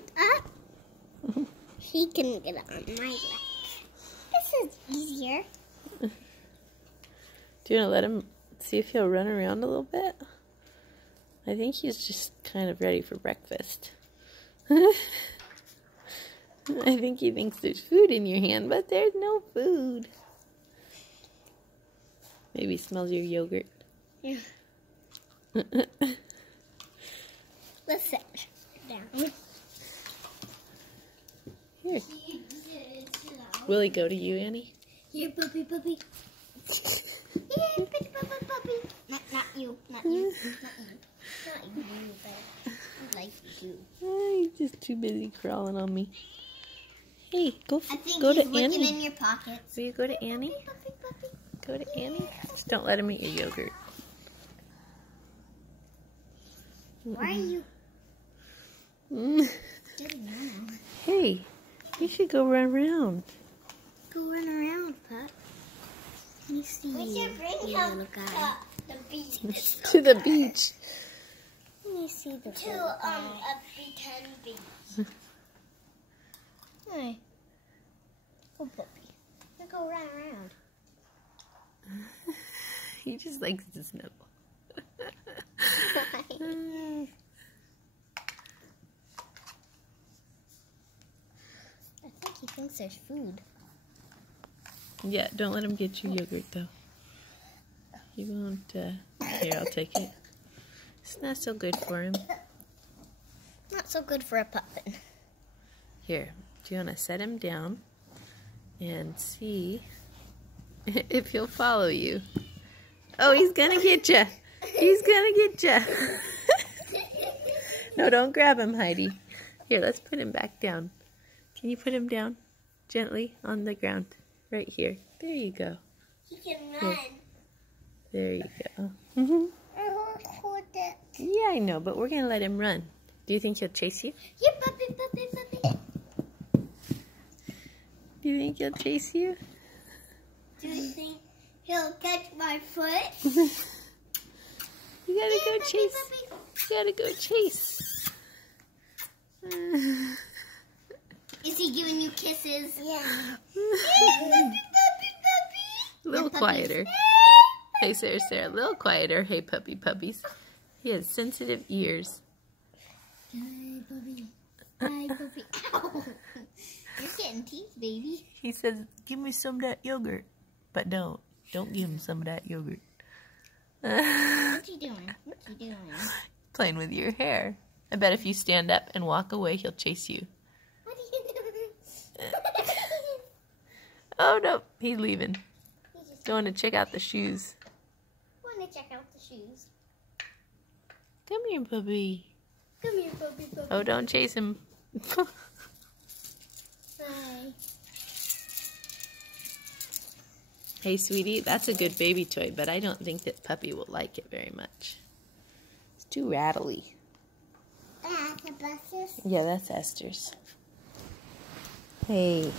stand up, he can get on my leg. This is easier. Do you want to let him see if he'll run around a little bit? I think he's just kind of ready for breakfast. I think he thinks there's food in your hand, but there's no food. Maybe he smells your yogurt. Yeah. Let's sit down. Here. Will he go to you, Annie? Here, puppy, puppy. Here, puppy. Not you. Not you. Not you, but I like you. He's just too busy crawling on me. Hey, go to looking Annie. In your pockets. Will you go to Annie? Puppy. Go to Annie. Just don't let him eat your yogurt. Why are you doing now? Hey, you should go run around. Go run around, Pup. You see you, little guy. The beach. To the beach. Let me see the to a pretend beach. Hey. Oh, puppy. Let's go run around. He just likes to snuggle. I think he thinks there's food. Yeah, don't let him get you yogurt, though. He won't, Here, I'll take it. It's not so good for him. Not so good for a puppet. Here, do you want to set him down and see if he'll follow you? Oh, he's gonna get you. He's gonna get you. No, don't grab him, Heidi. Here, let's put him back down. Can you put him down gently on the ground? Right here. There you go. He can run. There you go. I won't hold it. Yeah, I know, but we're going to let him run. Do you think he'll chase you? Yeah, puppy. Do you think he'll chase you? Do you think he'll catch my foot? You gotta go chase. You gotta go chase. Is he giving you kisses? Yeah. A little quieter. Hey, Sarah, a little quieter. Hey, puppies. He has sensitive ears. Hi, puppy. Hi, puppy. Ow. You're getting teeth, baby. He says, give me some of that yogurt. But don't give him some of that yogurt. What you doing? Playing with your hair. I bet if you stand up and walk away, he'll chase you. What are you doing? Oh, no, he's leaving. Going to check out the shoes. Want to check out the shoes. Come here, puppy. Come here, puppy. Oh, don't chase him. Hi. Hey, sweetie, that's a good baby toy, but I don't think that puppy will like it very much. It's too rattly. The buses? Yeah, that's Esther's. Hey.